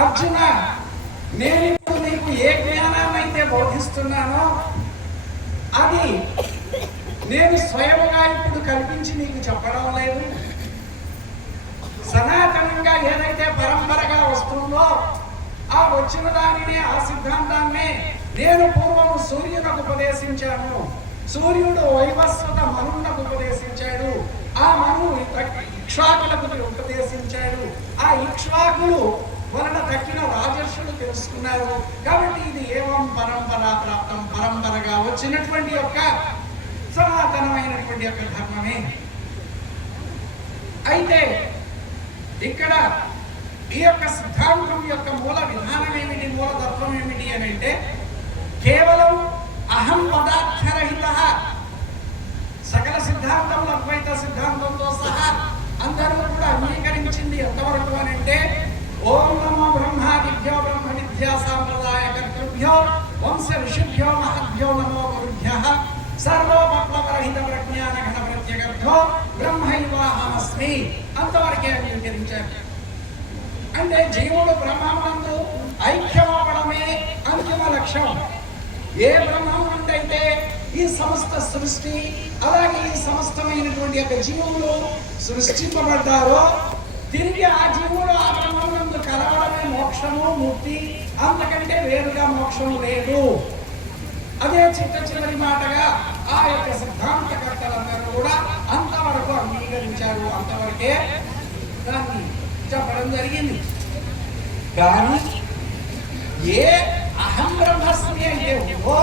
అర్జున, నేను ఇప్పుడు నీకు ఏ జ్ఞానాన్ని అయితే బోధిస్తున్నానో అది నేను స్వయంగా ఇప్పుడు కల్పించి నీకు చెప్పడం లేదు. సనాతనంగా ఏదైతే పరంపరగా వస్తుందో ఆ వచ్చిన దానిని, ఆ సిద్ధాంతాన్ని నేను పూర్వము సూర్యునకు ఉపదేశించాను. సూర్యుడు వైవస్వత మనునకు ఉపదేశించాడు. ఆ మను ఇక్ష్వాకులకు ఉపదేశించాడు. ఆ ఇక్ష్వాకులు వలన తక్కిన రాజర్షులు తెలుసుకున్నారు. కాబట్టి ఇది ఏవం పరంపరా ప్రాప్తం, పరంపరగా వచ్చినటువంటి యొక్క సనాతనమైనటువంటి యొక్క ధర్మమే. అయితే ఇక్కడ ఈ యొక్క సిద్ధాంతం యొక్క మూల విధానం ఏమిటి, మూలతత్వం ఏమిటి అని అంటే కేవలం అహం పదార్థరహిత. సకల సిద్ధాంతం అద్వైత సిద్ధాంతంతో సహా అందరూ కూడా అంగీకరించింది ఎంతవరకు అని అంటే ఓం నమో బ్రహ్మాదిభ్యో బ్రహ్మ విద్యా సాంప్రదాయ కర్తృభ్యో వంశ ఋషిభ్యో మహద్భ్యో నమో గురుభ్యః సర్వోపప్లవరహిత ప్రజ్ఞాన ఘన ప్రత్యగర్థో బ్రహ్మైవాహమస్మి అంతవరకే అంగీకరించారు. అంటే జీవుడు బ్రహ్మమునందు ఐక్యమవడమే అంతిమ లక్ష్యం. ఏ బ్రహ్మం నుండైతే ఈ సమస్త సృష్టి అలాగే ఈ సమస్తమైనటువంటి యొక్క జీవులు సృష్టింపబడ్డారో తిరిగి ఆ జీవుడు ఆ బ్రహ్మమునందు కలవడమే మోక్షము, ముక్తి. అంతకంటే వేరుగా మోక్షము లేదు. అదే చిట్ట చివరి మాటగా ఆ యొక్క సిద్ధాంతకర్తలందరూ కూడా అంతవరకు అంగీకరించారు. అంతవరకే దాన్ని చెప్పడం జరిగింది. కానీ ఏ అహం బ్రహ్మస్మి అయితే ఉందో,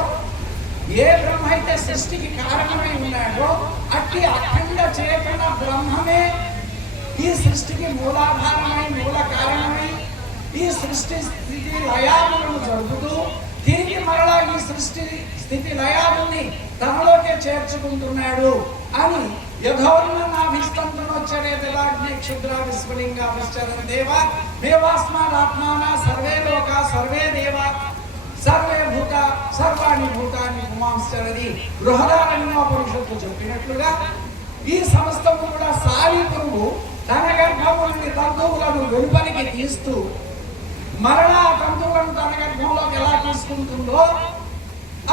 ఏ బ్రహ్మ అయితే సృష్టికి కారణమై ఉన్నాడో అట్టి అఖండ చేతన బ్రహ్మమే ఈ సృష్టికి మూలాధారమై, మూల కారణమై ఈ సృష్టి స్థితి లయాలను జరుపుతూ తిరిగి మరలా ఈ సృష్టి స్థితి లయాలని తనలోకే చేర్చుకుంటున్నాడు అని యథోర్ణనాభిస్తంతునోచ్చరేతలాగ్ని క్షుద్ర విస్ఫులింగా విశ్చరం దేవ దేవాస్మాదాత్మాన సర్వే లోక సర్వే దేవ సర్వే భూత సర్వాణి భూతాన్ని పుమాంశ్చరది బృహదారణ్యోపనిషత్తు చెప్పినట్లుగా ఈ సమస్తము కూడా సాలి పురుగు తన గర్భము నుండి తంతువులను వెలుపలికి తీస్తూ మరలా తంతువులను తన గర్భంలోకి ఎలా తీసుకుంటుందో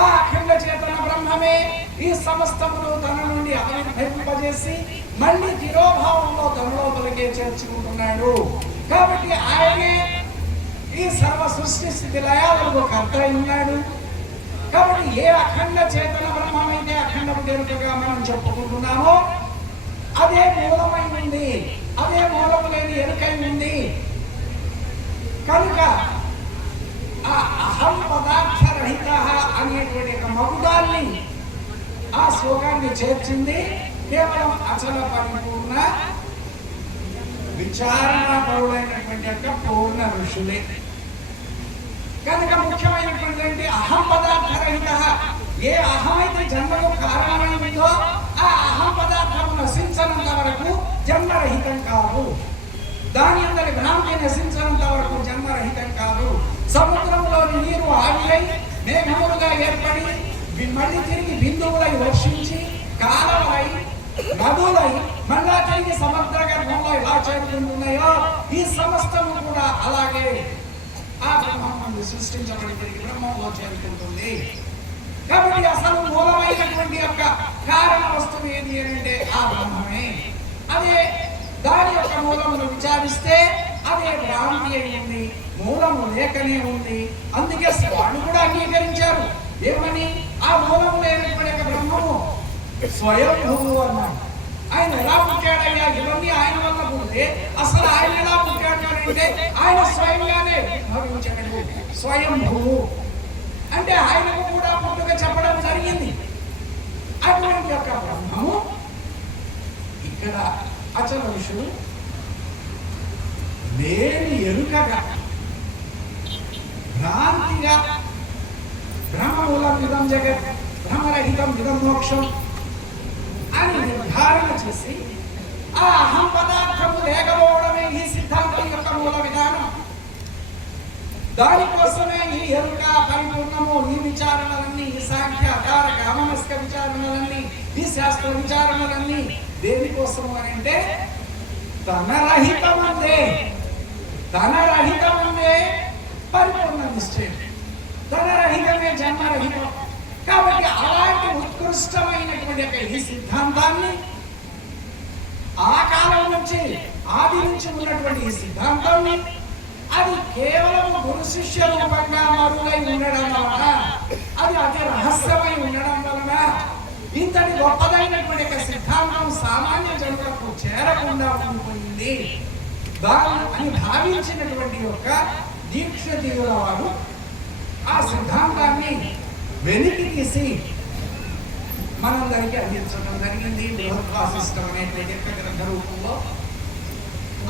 ఆ అఖండ చేతన బ్రహ్మమే ఈ సమస్తమును తన నుండి ఆవిర్భవింపజేసి మళ్ళీ తిరోభావంలో తన లోపలికే చేర్చుకుంటున్నాడు. కాబట్టి ఆయనే ఈ సర్వ సృష్టి స్థితి లయాలకు కర్త ఉన్నాడు. కాబట్టి ఏ అఖండ చేతన బ్రహ్మమైతే అఖండ ఎరుకగా మనం చెప్పుకుంటున్నామో అదే మూలమై ఉంది, అదే మూలము లేని ఎరుకై ఉంది. కనుక ఆ అహం పదార్థరహిత అనేటువంటి ఒక మగుడాల్ని ఆ శ్లోకాన్ని చేర్చింది కేవలం అచల పరిపూర్ణ విచారణపరుడైనటువంటి యొక్క పూర్ణ ఋషులే. కనుక ముఖ్యమైనటువంటి అహం పదార్థరహిత. ఏ అహం అయితే జన్మకు కారణమైందో ఆ అహం పదార్థం నశించనంత వరకు జన్మరహితం కాదు. దాని అందరి భ్రాంతి నశించనంత వరకు జన్మరహితం కాదు. సముద్రంలోని నీరు ఆవిరై మేఘములుగా ఏర్పడి మళ్ళీ తిరిగి బిందువులై వర్షించి కాలవలై నదులై మళ్ళా తిరిగి సముద్ర గర్భంలో ఎలా చేరుకుంటున్నాయో ఈ సమస్తము కూడా అలాగే ఆ బ్రహ్మం నుండి సృష్టించబడి తిరిగి బ్రహ్మంలో చేరుకుంటుంది. కాబట్టి అసలు మూలమైనటువంటి యొక్క కారణ వస్తువు ఏది అంటే ఆ బ్రహ్మమే. అదే దాని యొక్క మూలమును విచారిస్తే అదే భ్రాంతి అయింది, మూలము లేకనే ఉంది. అందుకే స్వామి కూడా అంగీకరించారు. ఏమని? ఆ మూలము లేనటువంటి యొక్క బ్రహ్మము స్వయంభువు అన్నాడు. ఆయన ఎలా పుట్టాడయ్యా? ఇవన్నీ ఆయన వల్ల పుడితే అసలు ఆయన ఎలా పుట్టాడు అంటే ఆయన స్వయంగానే భవించాడు. స్వయంభువు అంటే ఆయనకు కూడా పుట్టుక చెప్పడం జరిగింది. అటువంటి యొక్క బ్రహ్మము ఇక్కడ అచల ఋషులు లేని ఎరుకగా భ్రాంతిగా బ్రహ్మమూలం ఇదం జగత్ బ్రహ్మరహితం ఇదం మోక్షం అని నిర్ధారణ చేసి ఆ అహం పదార్థము లేకపోవడమే ఈ సిద్ధాంతం యొక్క మూల విధానం. దానికోసమే ఈ ఎరుక పరిపూర్ణము, ఈ విచారణలన్నీ, ఈ సాంఖ్య అకారక అమనస్క విచారణలన్నీ, ఈ శాస్త్ర విచారణలన్నీ దేనికోసము అని అంటే తన రహితమందే స్టేట్. ధనరహితమే జన్మరహితం. కాబట్టి అలాంటి ఉత్కృష్టమైనటువంటి ఈ సిద్ధాంతాన్ని ఆ కాలం నుంచి ఆది నుంచి ఉన్నటువంటి ఈ సిద్ధాంతాన్ని అది కేవలం గురు శిష్య రూపంగా మరులై ఉండడం వలన, అది అతి రహస్యమై ఉండడం వలన ఇంతటి గొప్పదైనటువంటి సిద్ధాంతం సామాన్య జనులకు చేరకుండా ఉండిపోయింది అని భావించినటువంటి యొక్క దీక్షితుల వారు ఆ సిద్ధాంతాన్ని వెలికి తీసి మనందరికీ అందించడం జరిగింది. బృహద్వాసిష్టం అనేటువంటి గ్రంథ రూపంలో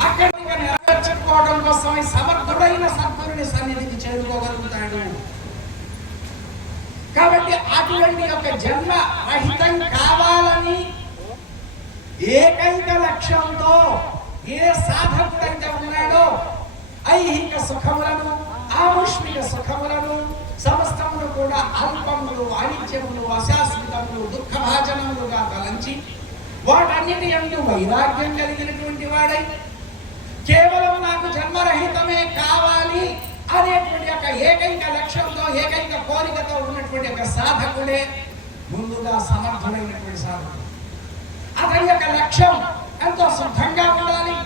అక్కడ నెరవేర్చుకోవడం కోసం సమర్థుడైన సద్గురుని సన్నిధికి చేరుకోగలుగుతాడు. కాబట్టి అటువంటి యొక్క జన్మ రహితం కావాలని ఏకైక లక్ష్యంతో ఏ సాధకుడైతే ఉన్నాడో ఐహిక సుఖములను ఆముష్మిక సుఖములను సమస్తములు కూడా అల్పములు అనిత్యములు అశాశ్వతములు దుఃఖభాజనములుగా తలంచి వాటన్నిటి యందు వైరాగ్యం కలిగినటువంటి వాడై కేవలం నాకు జన్మరహితమే కావాలి అనేటువంటి యొక్క ఏకైక లక్ష్యంతో ఏకైక కోరికతో ఉన్నటువంటి యొక్క సాధకుడే ముందుగా సమర్థుడైనటువంటి సాధకుడు. అతని యొక్క లక్ష్యం ఎంతో శుద్ధంగా ఉండాలి.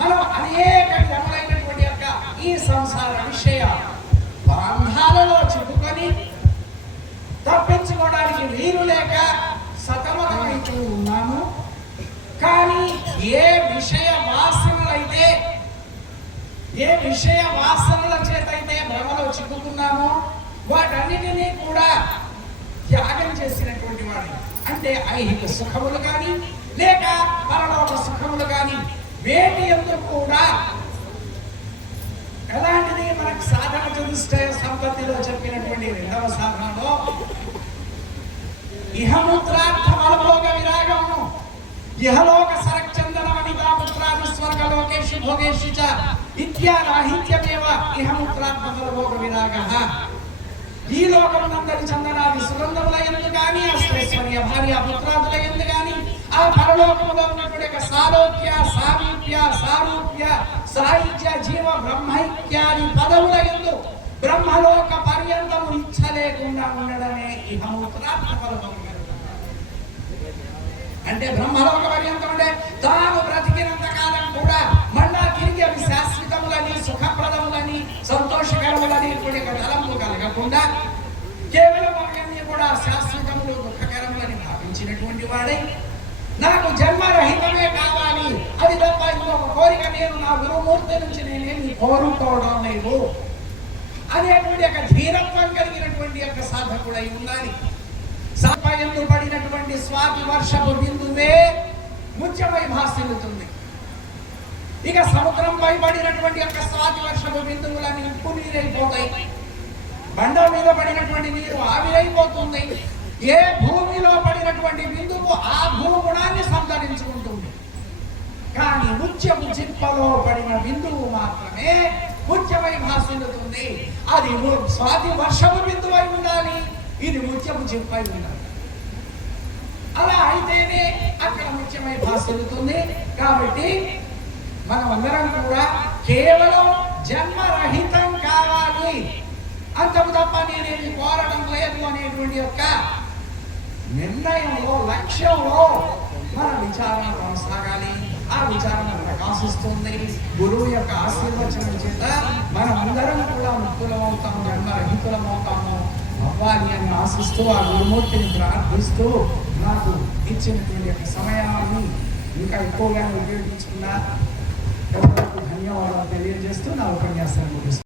మనం అనేక విధములైనటువంటి యొక్క ఈ సంసార విషయ బంధాలలో చిక్కుకొని తప్పించుకోవడానికి వీలు లేక సతమతమైతూ ఉన్నాము. కానీ ఏ విషయ వాసనల చేతైతే భ్రమలో చిక్కుకున్నామో వాటన్నిటినీ కూడా త్యాగం చేసినటువంటి వాడు. అంటే ఐహిక సుఖములు కానీ లేక పరలోక సుఖములు కానీ వేటి యందు కూడా ఎలాంటిది మనకు సాధన చతుష్టయ సంపత్తిలో చెప్పినటువంటి రెండవ సాధనలో ఇహముత్రార్థ ఫలభోగ విరాగము ఇహలోక సరచందన వనితా పుత్రాది స్వర్గలోకేషు భోగేషు చ ఇత్యారాహిత్యమేవ ఇహముత్రార్థ ఫలభోగ విరాగః. ఈ లోకమునందరి చందనాది సుగంధముల యందు గాని అష్టైశ్వర్య భార్య పుత్రాదుల యందు గాని ఆ పరలోకములో ఉన్నటువంటి సాలోక్య సామీప్య సారూప్య సాహిత్య జీవ బ్రహ్మైక్యాది పదవుల యందు బ్రహ్మలోక పర్యంతము ఇచ్చ లేకుండా ఉండడమే ఇహముత్రార్థ ఫలభోగ. అంటే బ్రహ్మలోక పర్యంతం అంటే తాను బ్రతికినంత కాలం కూడా మళ్ళా తిరిగి అవి శాశ్వతములని సుఖప్రదములని సంతోషకరములని తలంపు కలగకుండా కేవలం అవన్నీ కూడా శాశ్వతములు దుఃఖకరములని భావించినటువంటి వాడై నాకు జన్మరహితమే కావాలి, అది తప్ప ఇంకొక కోరిక నేను నా గురుమూర్తి నుంచి నేనేమి కోరుకోవడం లేదు అనేటువంటి యొక్క ధీరత్వం కలిగినటువంటి యొక్క సాధకుడై ఉండాలి. సపయందు పడినటువంటి స్వాతి వర్షపు బిందువే ముత్యమై భాసిల్లుతుంది. ఇక సముద్రంపై పడినటువంటి యొక్క స్వాతి వర్షపు బిందువులని ఉప్పు నీరైపోతాయి. బండ మీద పడినటువంటి నీరు ఆవిరైపోతుంది. ఏ భూమిలో పడినటువంటి బిందువు ఆ భూగుణాన్ని సంతరించుకుంటుంది. కానీ ముత్యపు చిప్పలో పడిన బిందువు మాత్రమే ముత్యమై భాసిల్లుతుంది. అది స్వాతి వర్షపు బిందువై ఉండాలి, ఇది ముత్యము చిప్పై ఉండాలి. అలా అయితేనే అక్కడ ముత్యమై భాసిల్లుతుంది. కాబట్టి మనం అందరం కూడా కేవలం జన్మరహితం కావాలి, అంతకు తప్ప నేనేమి కోరడం లేదు అనేటువంటి యొక్క నిర్ణయంలో లక్ష్యంలో మన విచారణ కొనసాగాలి. ఆ విచారణ ప్రకాశిస్తుంది. గురువు యొక్క ఆశీర్వచనం చేత మనం అందరం కూడా ముక్తులమవుతాము, జన్మరహితులమవుతాము అవ్వాలి అని ఆశిస్తూ ఆ గురుమూర్తిని ప్రార్థిస్తూ నాకు ఇచ్చినటువంటి యొక్క సమయాన్ని ఇంకా ఎక్కువగా ఉపయోగించుకున్నా ధన్యవాదాలు తెలియజేస్తూ నా ఉపన్యాసాన్ని ముగిస్తున్నాను.